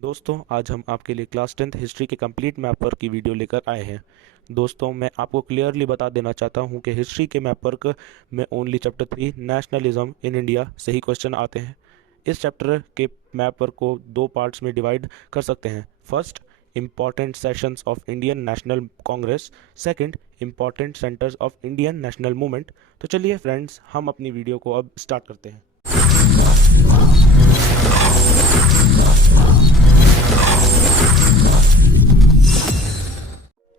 दोस्तों आज हम आपके लिए क्लास 10th हिस्ट्री के कंप्लीट मैप वर्क की वीडियो लेकर आए हैं। दोस्तों मैं आपको क्लियरली बता देना चाहता हूं कि हिस्ट्री के मैप वर्क में only chapter 3 nationalism in India से ही क्वेश्चन आते हैं। इस चैप्टर के मैप वर्क को दो पार्ट्स में डिवाइड कर सकते हैं। First, important sessions of Indian national Congress. Second, important centres of Indian national movement. तो चलिए फ्रेंड्स, हम अपनी वीडियो को अब स्टार्ट करते हैं।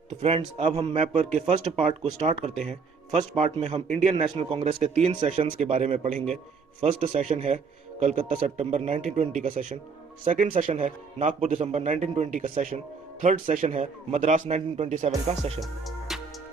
तो फ्रेंड्स, अब हम मैप वर्क के फर्स्ट पार्ट को स्टार्ट करते हैं। फर्स्ट पार्ट में हम इंडियन नेशनल कांग्रेस के 3 सेशंस के बारे में पढ़ेंगे। फर्स्ट सेशन है कलकत्ता सितंबर 1920 का सेशन। सेकंड सेशन है नागपुर दिसंबर 1920 का सेशन। थर्ड सेशन है मद्रास 1927 का सेशन।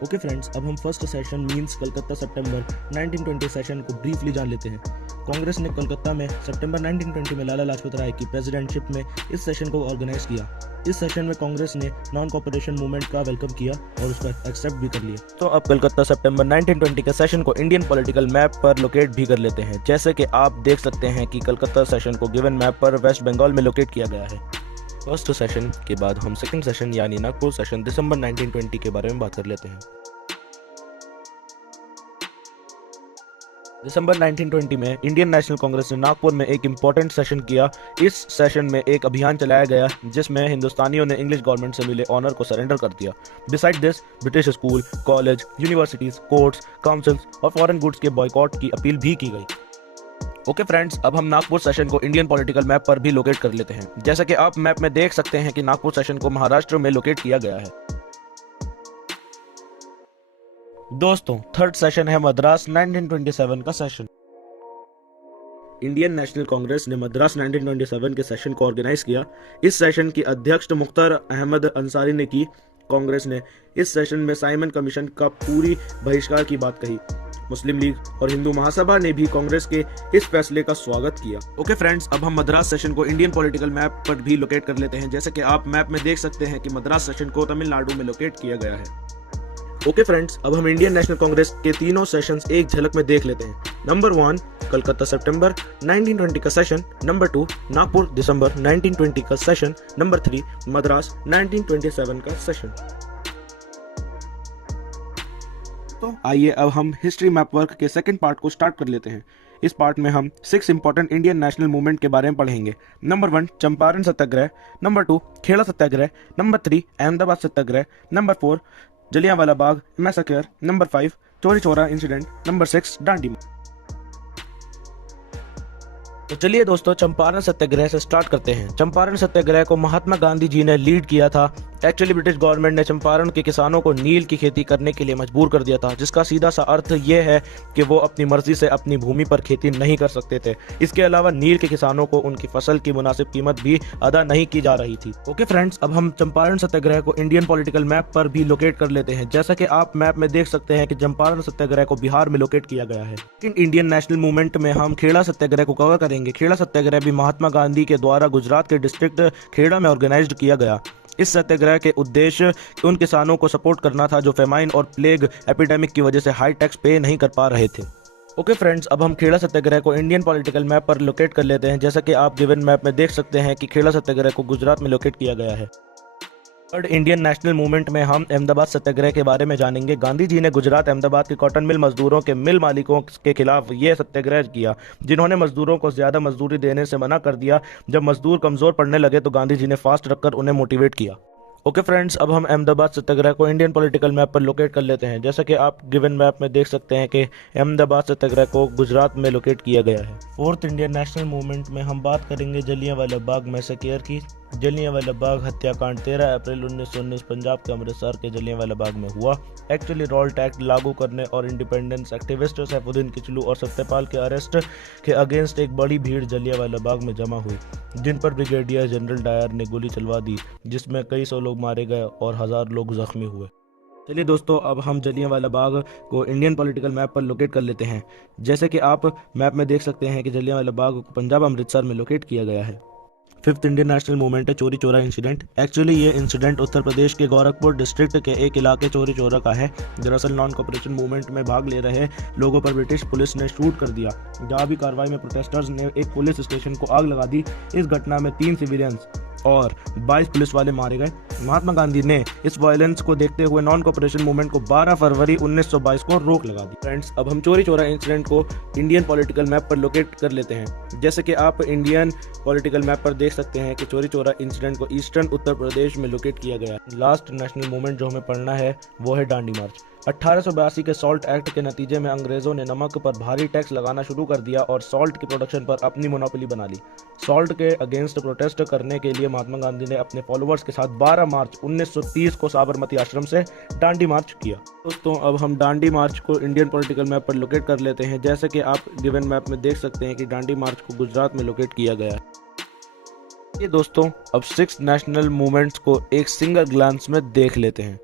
ओके फ्रेंड्स, अब हम फर्स्ट सेशन मींस कलकत्ता सितंबर 1920 सेशन को ब्रीफली जान लेते हैं। कांग्रेस ने कलकत्ता में सितंबर 1920 में लाला लाजपत राय की प्रेसिडेंटशिप में इस सेशन को ऑर्गेनाइज किया। इस सेशन में कांग्रेस ने नॉन कॉपरेशन मूवमेंट का वेलकम किया और उसको एक्सेप्ट भी कर लिया। तो अब कलकत्ता सितंबर 1920 के सेशन को इंडियन पॉलिटिकल मैप पर लोकेट भी कर लेते हैं। जैसे कि आप देख सकते हैं कि कलकत्ता सेशन को गिवन मैप पर वेस्ट बंगाल में लोकेट किया गया है। फर्स्ट सेशन के बाद हम सेकंड सेशन यानी नागपुर सेशन दिसंबर 1920 के बारे में बात कर लेते हैं। दिसंबर 1920 में इंडियन नेशनल कांग्रेस ने नागपुर में एक इम्पोर्टेंट सेशन किया। इस सेशन में एक अभियान चलाया गया जिसमें हिंदुस्तानियों ने इंग्लिश गवर्नमेंट से मिले ऑनर को सरेंडर कर दिया। Beside this, British school, college, universities, courts, councils और फॉरेन गुड्स के बॉयकॉट की अपील भी की गई। ओके फ्रेंड्स, अब हम नागपुर सेशन को इंडियन पॉलिटिकल मैप पर भी लोकेट कर लेते हैं। जैसा कि आप मैप में देख सकते हैं कि नागपुर सेशन को महाराष्ट्र में लोकेट किया गया है। दोस्तों, थर्ड सेशन है मद्रास 1927 का सेशन। इंडियन नेशनल कांग्रेस ने मद्रास 1927 के सेशन को ऑर्गेनाइज किया। इस सेशन की अध्यक्ष मुख्तार अहमद अंसारी ने की। कांग्रेस ने इस सेशन में साइमन कमीशन का पूरी बहिष्कार की बात कही। मुस्लिम लीग और हिंदू महासभा ने भी कांग्रेस के इस फैसले का स्वागत किया। ओके फ्रेंड्स, अब हम मद्रास सेशन को इंडियन पॉलिटिकल मैप पर भी लोकेट कर लेते हैं। जैसे कि आप मैप में देख सकते हैं कि मद्रास सेशन को तमिलनाडु में लोकेट किया गया है। ओके फ्रेंड्स, अब हम इंडियन नेशनल कांग्रेस के तीनों सेशंस एक झलक में देख लेते हैं। नंबर 1 कलकत्ता सितंबर 1920 का सेशन। नंबर 2 नागपुर दिसंबर 1920 का सेशन। नंबर 3 मद्रास 1927 का सेशन। तो आइए अब हम हिस्ट्री मैप वर्क के सेकंड पार्ट को स्टार्ट कर लेते हैं। इस पार्ट में हम 6 इंपॉर्टेंट इंडियन नेशनल मूवमेंट के बारे में पढ़ेंगे। Number 1 Champaran Satyagraha. Number 2 Kheda Satyagraha. Number 3 Ahmedabad Satyagraha. Number 4 Jallianwala Bagh massacre. Number 5 Chauri Chaura incident. Number 6 Dandi. तो चलिए दोस्तों, चंपारण सत्याग्रह से स्टार्ट करते हैं। चंपारण सत्याग्रह को महात्मा गांधी जी ने लीड किया था। एक्चुअली ब्रिटिश गवर्नमेंट ने चंपारण के किसानों को नील की खेती करने के लिए मजबूर कर दिया था, जिसका सीधा सा अर्थ ये है कि वो अपनी मर्जी से अपनी भूमि पर खेती नहीं कर सकते थे। इसके अलावा नील के किसानों को उनकी फसल की मुनासिब कीमत भी अदा नहीं की जा रही थी। ओके फ्रेंड्स, अब हम चंपारण सत्याग्रह को इंडियन पॉलिटिकल मैप पर भी लोकेट कर लेते हैं। जैसा कि आप मैप में देख सकते हैं कि चंपारण सत्याग्रह को बिहार में लोकेट किया गया है। इंडियन नेशनल मूवमेंट में हम खेड़ा सत्याग्रह को कवर करेंगे। खेड़ा सत्याग्रह भी महात्मा गांधी के द्वारा गुजरात के डिस्ट्रिक्ट खेड़ा में ऑर्गेनाइज्ड किया गया। इस सत्याग्रह के उद्देश्य उन किसानों को सपोर्ट करना था जो फेमाइन और प्लेग एपिडेमिक की वजह से हाई टैक्स पे नहीं कर पा रहे थे। ओके फ्रेंड्स, अब हम खेड़ा सत्याग्रह को इंडियन पॉलिटिकल मैप पर लोकेट कर लेते हैं। जैसा कि आप गिवन मैप में देख सकते हैं कि खेड़ा सत्याग्रह को गुजरात में लोकेट किया गया है। थर्ड इंडियन नेशनल मूवमेंट में हम अहमदाबाद सत्याग्रह के बारे में जानेंगे। गांधी जी ने गुजरात अहमदाबाद के कॉटन मिल मजदूरों के मिल मालिकों के खिलाफ यह सत्याग्रह किया, जिन्होंने मजदूरों को ज्यादा मजदूरी देने से मना कर दिया। जब मजदूर कमजोर पड़ने लगे तो गांधी जी ने फास्ट रखकर उन्हें मोटिवेट किया। ओके फ्रेंड्स, अब हम अहमदाबाद सत्याग्रह को इंडियन पॉलिटिकल मैप पर लोकेट कर लेते हैं। जैसा कि आप गिवन मैप में देख सकते हैं कि अहमदाबाद सत्याग्रह को गुजरात में लोकेट किया गया है। फोर्थ इंडियन नेशनल मूवमेंट में हम बात करेंगे जलियांवाला बाग मैसेकर की। जलियांवाला बाग हत्याकांड 13 अप्रैल 1919 पंजाब के अमृतसर के जलियांवाला बाग में हुआ। एक्चुअली रॉल्ट एक्ट लागू करने और इंडिपेंडेंस एक्टिविस्ट सैफुद्दीन किचलू और सत्यपाल के अरेस्ट के अगेंस्ट एक बड़ी भीड़ जलियांवाला बाग में जमा हुई, जिन पर ब्रिगेडियर जनरल डायर ने गोली चलवा दी, जिसमें कई सौ लोग मारे गए और 1000 लोग जख्मी हुए। चलिए दोस्तों, अब हम जलियांवाला बाग को इंडियन पॉलिटिकल मैप पर लोकेट कर लेते हैं। जैसे कि आप मैप में देख सकते हैं कि जलियांवाला बाग को पंजाब अमृतसर में लोकेट किया गया है। फिफ्थ इंडियन नेशनल मूवमेंट है चोरी चौरा इंसिडेंट। एक्चुअली ये इंसिडेंट उत्तर प्रदेश के गोरखपुर डिस्ट्रिक्ट के एक इलाके चोरी चौरा का है। दरअसल नॉन कॉपरेशन मूवमेंट में भाग ले रहे लोगों पर ब्रिटिश पुलिस ने शूट कर दिया। जहां भी कार्रवाई में प्रोटेस्टर्स ने एक पुलिस स्टेशन को आग लगा दी। इस घटना में 3 सिविलियंस और 22 पुलिस वाले मारे गए। महात्मा गांधी ने इस वायलेंस को देखते हुए नॉन कॉपरेशन मूवमेंट को 12 फरवरी 1922 को रोक लगा दी। फ्रेंड्स, अब हम चोरी चौरा इंसिडेंट को इंडियन पॉलिटिकल मैप पर लोकेट कर लेते हैं। जैसे कि आप इंडियन पॉलिटिकल मैप पर देख सकते हैं कि चोरी चौरा इंसिडेंट को ईस्टर्न उत्तर प्रदेश में लोकेट किया गया। लास्ट नेशनल मूवमेंट जो हमें पढ़ना है वो है दांडी मार्च। 1882 के सॉल्ट एक्ट के नतीजे में अंग्रेजों ने नमक पर भारी टैक्स लगाना शुरू कर दिया और सॉल्ट की प्रोडक्शन पर अपनी मोनोपोली बना ली। सॉल्ट के अगेंस्ट प्रोटेस्ट करने के लिए महात्मा गांधी ने अपने फॉलोअर्स के साथ 12 मार्च 1930 को साबरमती आश्रम से दांडी मार्च किया। दोस्तों, अब हम दांडी मार्च को इंडियन पॉलिटिकल मैप पर लोकेट कर लेते हैं। जैसे कि आप गिवन मैप में देख सकते हैं कि दांडी मार्च को गुजरात में लोकेट किया गया है। ये दोस्तों, अब 6 नेशनल मूवमेंट्स को एक सिंगल ग्लांस में देख लेते हैं।